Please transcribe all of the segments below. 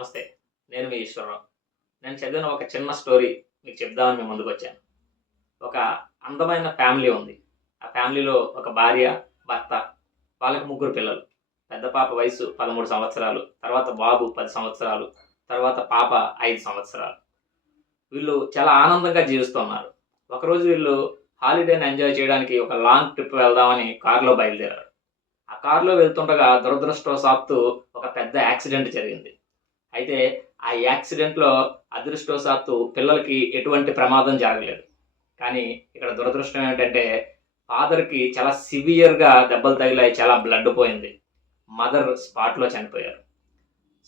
నమస్తే నేను మీ ఈశ్వరరావు. నేను చదివిన ఒక చిన్న స్టోరీ మీకు చెప్దామని మేము ముందుకు వచ్చాను. ఒక అందమైన ఫ్యామిలీ ఉంది. ఆ ఫ్యామిలీలో ఒక భార్య భర్త వాళ్ళకి ముగ్గురు పిల్లలు. పెద్ద పాప వయసు పదమూడు సంవత్సరాలు తర్వాత బాబు పది సంవత్సరాలు తర్వాత పాప ఐదు సంవత్సరాలు. వీళ్ళు చాలా ఆనందంగా జీవిస్తున్నారు. ఒకరోజు వీళ్ళు హాలిడేని ఎంజాయ్ చేయడానికి ఒక లాంగ్ ట్రిప్ వెళ్దామని కారులో బయలుదేరారు. ఆ కారులో వెళ్తుండగా దురదృష్టవశాత్తు ఒక పెద్ద యాక్సిడెంట్ జరిగింది. అయితే ఆ యాక్సిడెంట్లో అదృష్టవశాత్తు పిల్లలకి ఎటువంటి ప్రమాదం జరగలేదు. కానీ ఇక్కడ దురదృష్టం ఏంటంటే ఫాదర్కి చాలా సివియర్గా దెబ్బలు తగిలాయి చాలా బ్లడ్ పోయింది. మదర్ స్పాట్లో చనిపోయారు.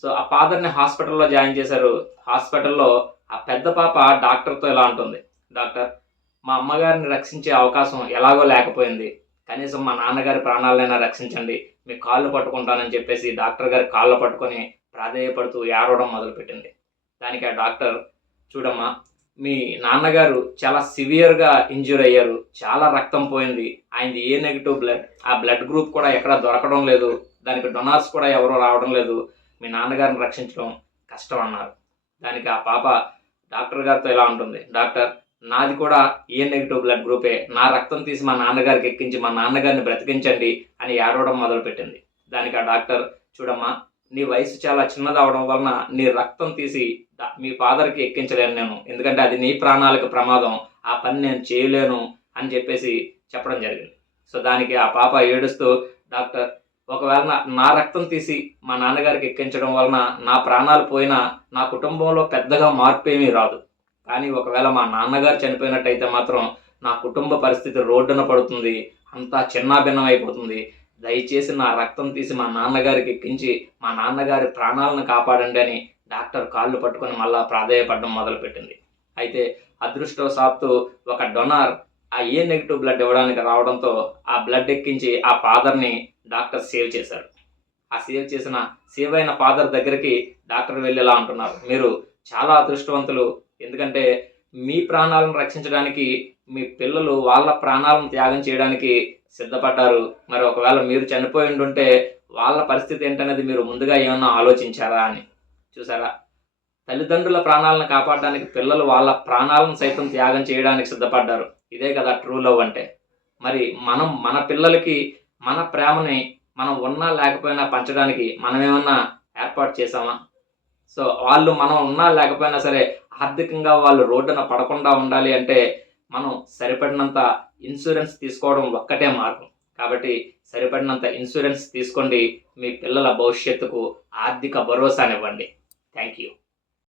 సో ఆ ఫాదర్ని హాస్పిటల్లో జాయిన్ చేశారు. హాస్పిటల్లో ఆ పెద్ద పాప డాక్టర్తో ఇలా అంటుంది. డాక్టర్ మా అమ్మగారిని రక్షించే అవకాశం ఎలాగో లేకపోయింది. కనీసం మా నాన్నగారి ప్రాణాలైనా రక్షించండి. మీ కాళ్ళు పట్టుకుంటానని చెప్పేసి డాక్టర్ గారి కాళ్ళు పట్టుకొని ప్రాధేయపడుతూ ఏడవడం మొదలుపెట్టింది. దానికి ఆ డాక్టర్ చూడమ్మా మీ నాన్నగారు చాలా సివియర్గా ఇంజ్యూర్ అయ్యారు చాలా రక్తం పోయింది ఆయనది ఏ నెగిటివ్ బ్లడ్ ఆ బ్లడ్ గ్రూప్ కూడా ఎక్కడ దొరకడం లేదు దానికి డొనార్స్ కూడా ఎవరూ రావడం లేదు మీ నాన్నగారిని రక్షించడం కష్టం అన్నారు దానికి ఆ పాప డాక్టర్ గారితో ఎలా ఉంటుంది డాక్టర్ నాది కూడా ఏ నెగిటివ్ బ్లడ్ గ్రూపే నా రక్తం తీసి మా నాన్నగారికి ఎక్కించి మా నాన్నగారిని బ్రతికించండి అని ఏడవడం మొదలుపెట్టింది. దానికి ఆ డాక్టర్ చూడమ్మా నీ వయసు చాలా చిన్నదవడం వలన నీ రక్తం తీసి మీ ఫాదర్కి ఎక్కించలేను నేను. ఎందుకంటే అది నీ ప్రాణాలకు ప్రమాదం. ఆ పని నేను చేయలేను అని చెప్పేసి చెప్పడం జరిగింది. సో దానికి ఆ పాప ఏడుస్తూ డాక్టర్ ఒకవేళ నా నా రక్తం తీసి మా నాన్నగారికి ఎక్కించడం వలన నా ప్రాణాలు పోయినా నా కుటుంబంలో పెద్దగా మార్పు ఏమీ రాదు. కానీ ఒకవేళ మా నాన్నగారు చనిపోయినట్టయితే మాత్రం నా కుటుంబ పరిస్థితి రోడ్డున పడుతుంది. అంతా చిన్నాభిన్నం అయిపోతుంది. దయచేసి నా రక్తం తీసి మా నాన్నగారికి ఎక్కించి మా నాన్నగారి ప్రాణాలను కాపాడండి అని డాక్టర్ కాళ్ళు పట్టుకొని మళ్ళా ప్రాధేయపడడం మొదలుపెట్టింది. అయితే అదృష్టవశాత్తు ఒక డొనార్ ఆ ఏ నెగిటివ్ బ్లడ్ ఇవ్వడానికి రావడంతో ఆ బ్లడ్ ఎక్కించి ఆ ఫాదర్ని డాక్టర్ సేవ్ చేశారు. ఆ సేవ్ చేసిన సేవ్ అయిన ఫాదర్ దగ్గరికి డాక్టర్ వెళ్ళేలా అంటున్నారు. మీరు చాలా అదృష్టవంతులు. ఎందుకంటే మీ ప్రాణాలను రక్షించడానికి మీ పిల్లలు వాళ్ళ ప్రాణాలను త్యాగం చేయడానికి సిద్ధపడ్డారు. మరి ఒకవేళ మీరు చనిపోయి ఉంటే వాళ్ళ పరిస్థితి ఏంటనేది మీరు ముందుగా ఏమన్నా ఆలోచించారా అని? చూసారా? తల్లిదండ్రుల ప్రాణాలను కాపాడడానికి పిల్లలు వాళ్ళ ప్రాణాలను సైతం త్యాగం చేయడానికి సిద్ధపడ్డారు. ఇదే కదా ట్రూ లవ్ అంటే. మరి మనం మన పిల్లలకి మన ప్రేమని మనం ఉన్నా లేకపోయినా పంచడానికి మనం ఏమన్నా ఏర్పాటు చేసామా సో వాళ్ళు మనం ఉన్నా లేకపోయినా సరే ఆర్థికంగా వాళ్ళు రోడ్డున పడకుండా ఉండాలి అంటే మనం సరిపడినంత ఇన్సూరెన్స్ తీసుకోవడం ఒక్కటే మార్గం. కాబట్టి సరిపడినంత ఇన్సూరెన్స్ తీసుకోండి మీ పిల్లల భవిష్యత్తుకు ఆర్థిక భరోసానివ్వండి. Thank you